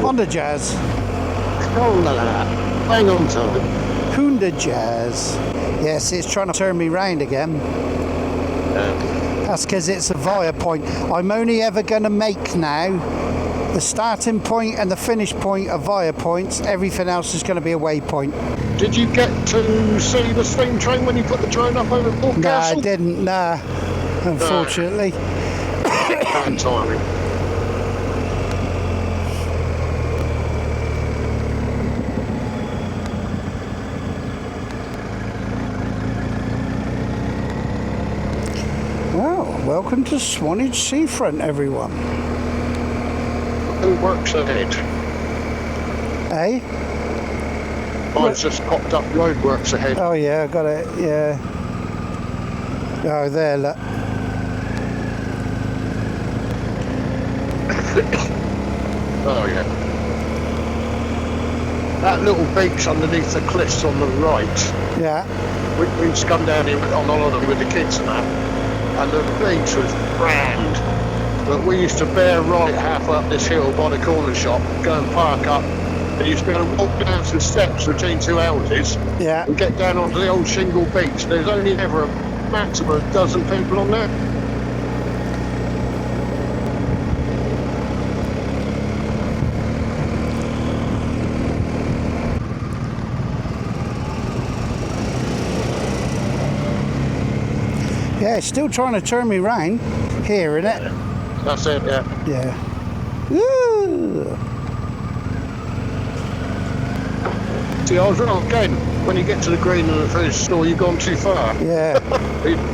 Honda Jazz. Hang on to it. Honda Jazz. Yes, it's trying to turn me round again. That's because it's a via point. I'm only ever going to make now the starting point and the finish point are via points. Everything else is going to be a waypoint. Did you get to see the steam train when you put the drone up over Port No, Castle? I didn't, unfortunately. Bad timing. Well, welcome to Swanage Seafront, everyone. Who works ahead? Eh? Mine's just popped up roadworks ahead. Oh yeah, I got it, yeah. Oh, there, look. Oh yeah. That little beach underneath the cliffs on the right. Yeah. We used to come down here on holiday with the kids and that, and the beach was grand. But we used to bear right halfway up this hill by the corner shop, go and park up, and you used to be able to walk down some steps between two houses Yeah. and get down onto the old shingle beach. There's only ever a maximum of a dozen people on there. Yeah, it's still trying to turn me round here, isn't it? That's it, yeah. Yeah. Woo! See, I was wrong again. When you get to the green and the food store, you've gone too far. Yeah.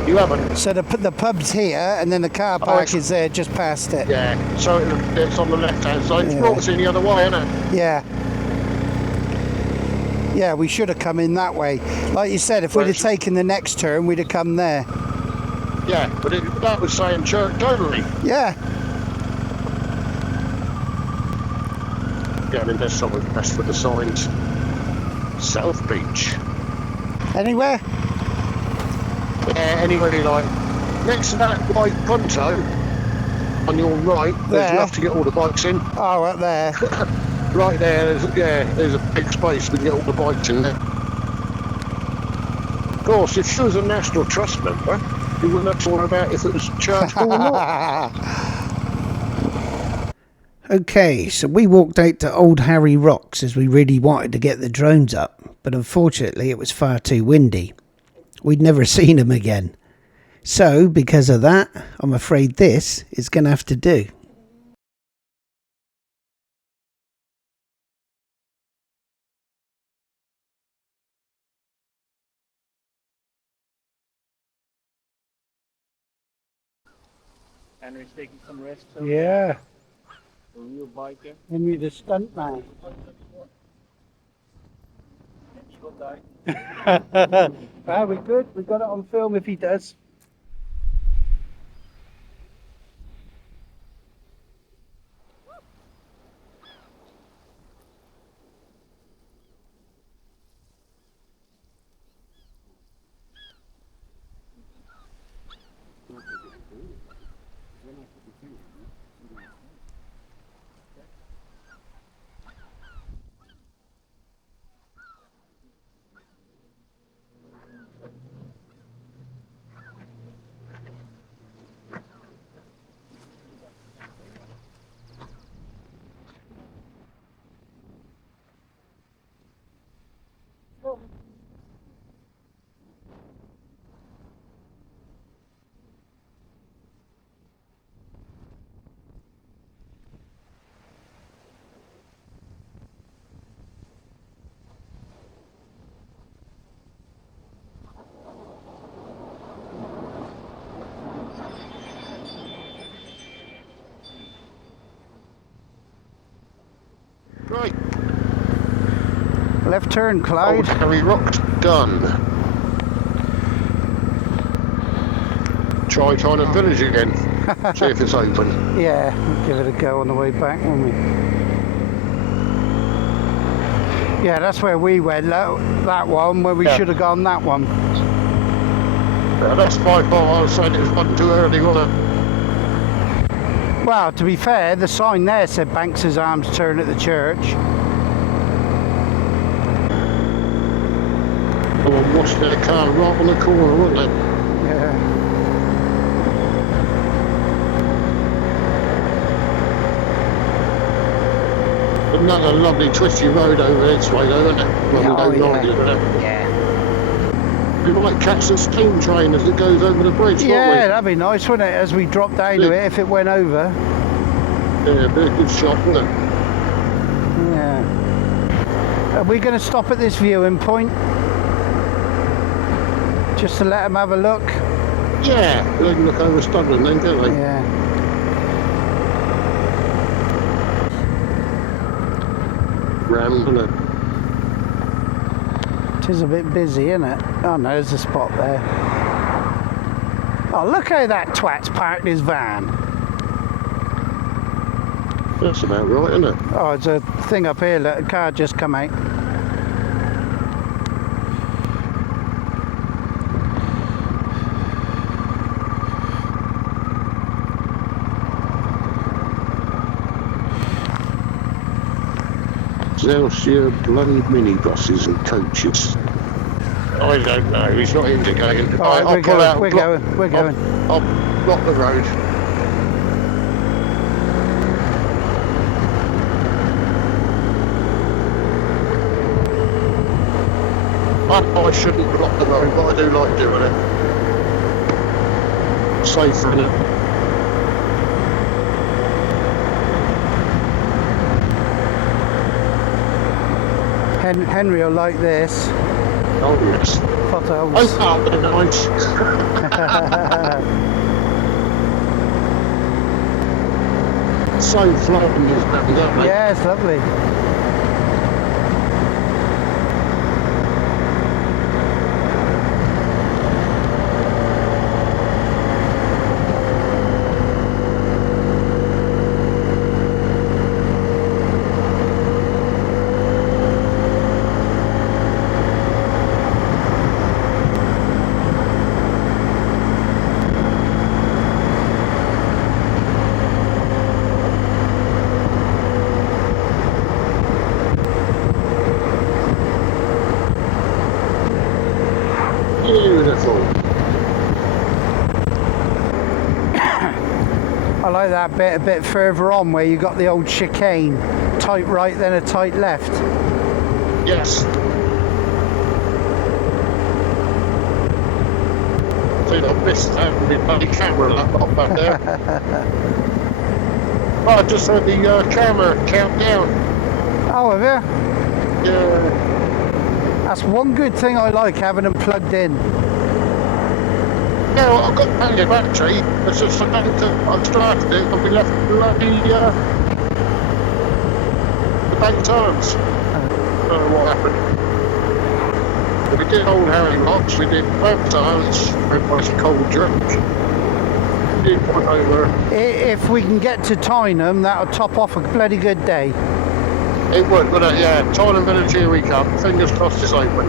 You haven't. So the pub's here, and then the car park is there just past it. Yeah, so it's on the left-hand side. It's brought us in the other way, isn't it? Yeah. Yeah, we should have come in that way. Like you said, if we'd have taken the next turn, we'd have come there. Yeah, but that was saying church totally. Yeah. Yeah, I mean, there's something best with the signs. South Beach. Anywhere? Yeah, anywhere you like. Next to that white Punto, on your right, there's enough to get all the bikes in. Oh, up there. Right there, there's a big space to get all the bikes in there. Of course, if she was a National Trust member, you wouldn't have to worry about if it was chargeable or not. Okay, so we walked out to Old Harry Rocks as we really wanted to get the drones up, but unfortunately it was far too windy. We'd never seen them again. So, because of that, I'm afraid this is going to have to do. Henry's taking some risks. Yeah. A real biker. Henry the stunt man. Well, we're good. We got it on film if he does. Right. Left turn, Clyde. Old Harry Rocked, done. Try China Village again. See if it's open. Yeah, we'll give it a go on the way back, won't we? Yeah, that's where we went, that one, where we should have gone that one. Yeah, that's my fault. I was saying it was one too early, wasn't it? Well, to be fair, the sign there said Banks's Arms Turn at the church. Someone washed their car right on the corner, wasn't it? Yeah. Another lovely twisty road over this way though, isn't it? Well, we don't like it, isn't it? Yeah. We might catch the steam train as it goes over the bridge, Yeah, won't we? that'd be nice, wouldn't it, as we drop down to it, if it went over. Yeah, be a good shot, wouldn't it? Yeah. Are we going to stop at this viewing point? Just to let them have a look? Yeah, they can look over Studland then, can't they? Yeah. Ram, isn't it? It is a bit busy, isn't it? Oh no, there's a spot there. Oh, look how that twat's parked his van. That's about right, isn't it? Oh, it's a thing up here, look, a car just come out. Zelsia bloody minibuses and coaches. I don't know, he's not indicating. Right, I'll pull out. we're going. I'll block the road. I shouldn't block the road, but I do like doing it. Safer, innit? Henry will like this. Oh yes. Potholes. Oh, they're nice. So floating is lovely, don't they? Yeah, it's lovely. Beautiful. I like that bit a bit further on where you got the old chicane. Tight right, then a tight left. Yes. I think I missed having my bloody camera up back there. Oh, I just had the camera count down. Oh, have you? Yeah. That's one good thing I like, having them plugged in. Yeah, well, I've got plenty of battery. It's just I started it and we left bloody the bank times. I don't know what happened. But we did Old Harry Rocks, we did bank times, everybody's cold drink. We did point over. If we can get to Tyneham, that'll top off a bloody good day. It would, wouldn't it? Yeah, Tyneham Village, here we come. Fingers crossed it's open.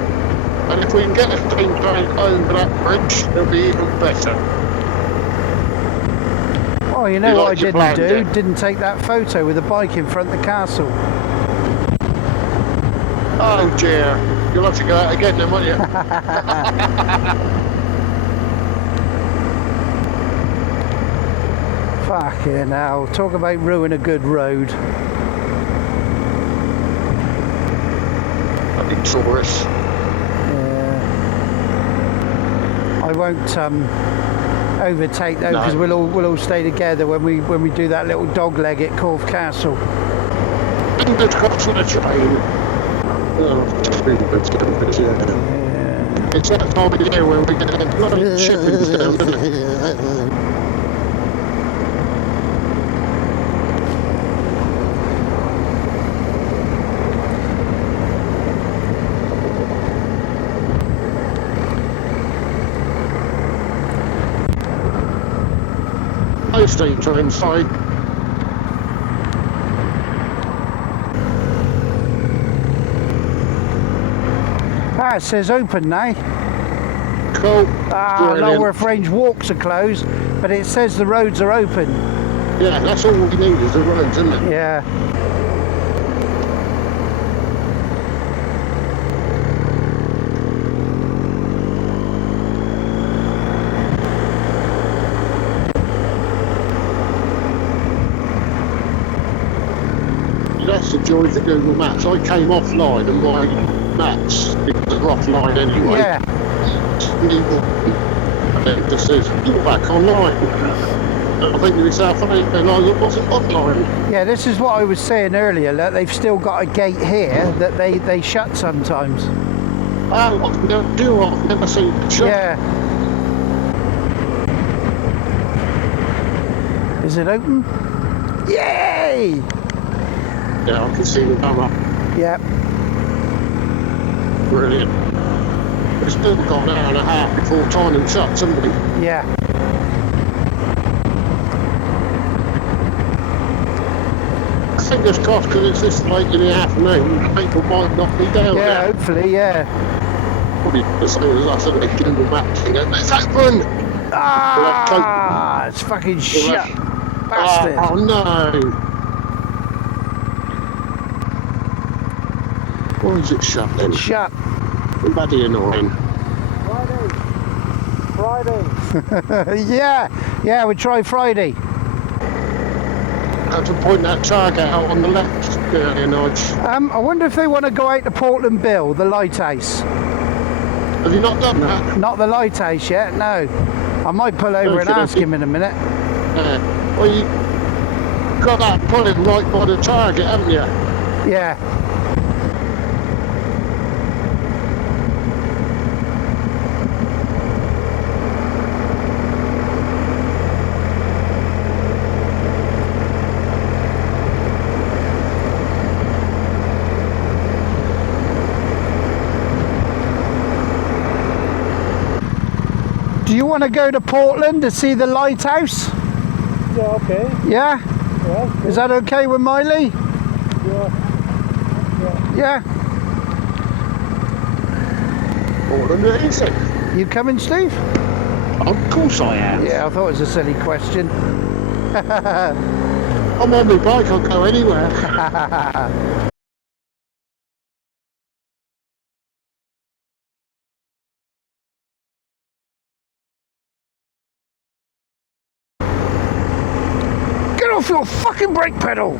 And if we can get a steam train over that bridge, it'll be even better. Oh, you know You what like I your didn't plan, do? yeah? Didn't take that photo with the bike in front of the castle. Oh dear. You'll have to go out again then, won't you? Fucking hell. Talk about ruin a good road. I think Taurus. Yeah. I won't overtake though, because No. we'll all stay together when we do that little dog leg at Corfe Castle. Fingers crossed for the train. Oh, fingers crossed, yeah. Yeah. It's that time of year when we get them bloody chippings down, isn't it? I stay inside. Ah, it says open now. Cool. Ah, Brilliant. Lulworth Range walks are closed, but it says the roads are open. Yeah, that's all we need is the roads, isn't it? Yeah. That's the joy of the Google Maps. I came offline and my maps, because they're offline anyway. Yeah. And it just says, you're back online. And I think to myself, I wasn't offline. Yeah, this is what I was saying earlier, that they've still got a gate here that they shut sometimes. Oh, I've never seen it shut. Yeah. Is it open? Yay! Yeah, I can see the camera. Yeah. Brilliant. We've still got an hour and a half before time and shuts, haven't we? Yeah. Fingers crossed, because it's this late in the afternoon, people might knock me down Yeah, there. hopefully, yeah. Probably the same as us at the Google Maps thing. It's open! Ah, it's fucking shut. Bastard. Oh no! Why is it shut then? Shut. Bloody annoying. Friday. Yeah, we try Friday. Had to point that target out on the left, earlier, Nudge. I wonder if they want to go out to Portland Bill, the lighthouse. Have you not done that? Not the lighthouse yet, no. I might pull over and Okay, ask okay. him in a minute. Well, you got that pulling right by the target, haven't you? Yeah. Do you want to go to Portland to see the lighthouse? Yeah, okay. Yeah? Yeah, Is that okay with Miley? yeah. Yeah? Portland it is it? You coming, Steve? Of course I am. Yeah, I thought it was a silly question. I'm on my bike, I'll go anywhere. Get off your fucking brake pedal!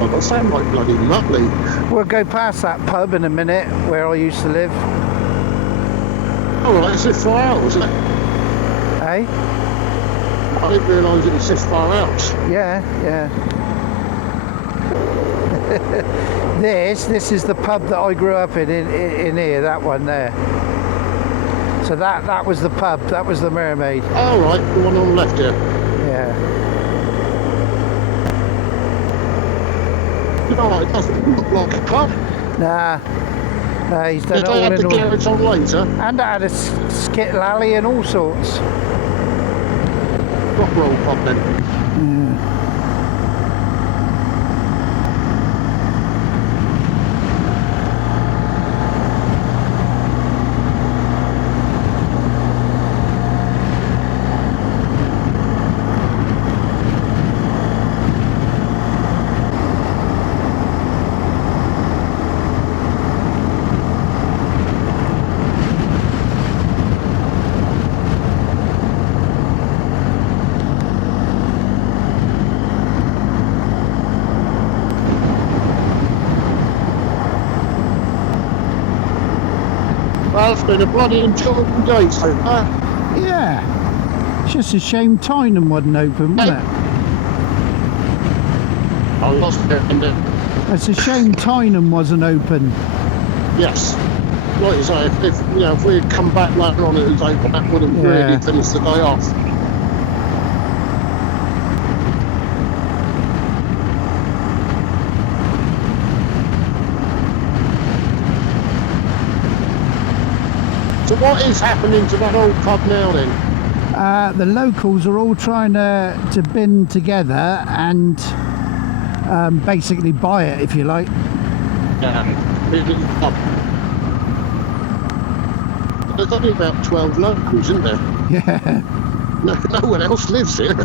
I sound like bloody Nutley. We'll go past that pub in a minute where I used to live. Alright, it's this far out, was it? Hey? I didn't realise it was this far out. Yeah, yeah. This is the pub that I grew up in here, that one there. So that was the pub, that was the Mermaid. Alright, the one on the left here. Yeah. No, it doesn't look like a pub. Nah, he's done Did it all they have in the all. garage on later? And I had a skittle alley and all sorts. Rock roll pub then. Well, it's been a bloody enjoyable day so far. Yeah. It's just a shame Tyneham wasn't open, wasn't it? I lost it in the... It's a shame Tyneham wasn't open. Yes. Like you say, if we had come back later on and it was open, that would have Yeah. really finished the day off. So what is happening to that old pub now then? The locals are all trying to band together and basically buy it, if you like. Yeah. There's only about 12 locals, isn't there? Yeah. No one else lives here.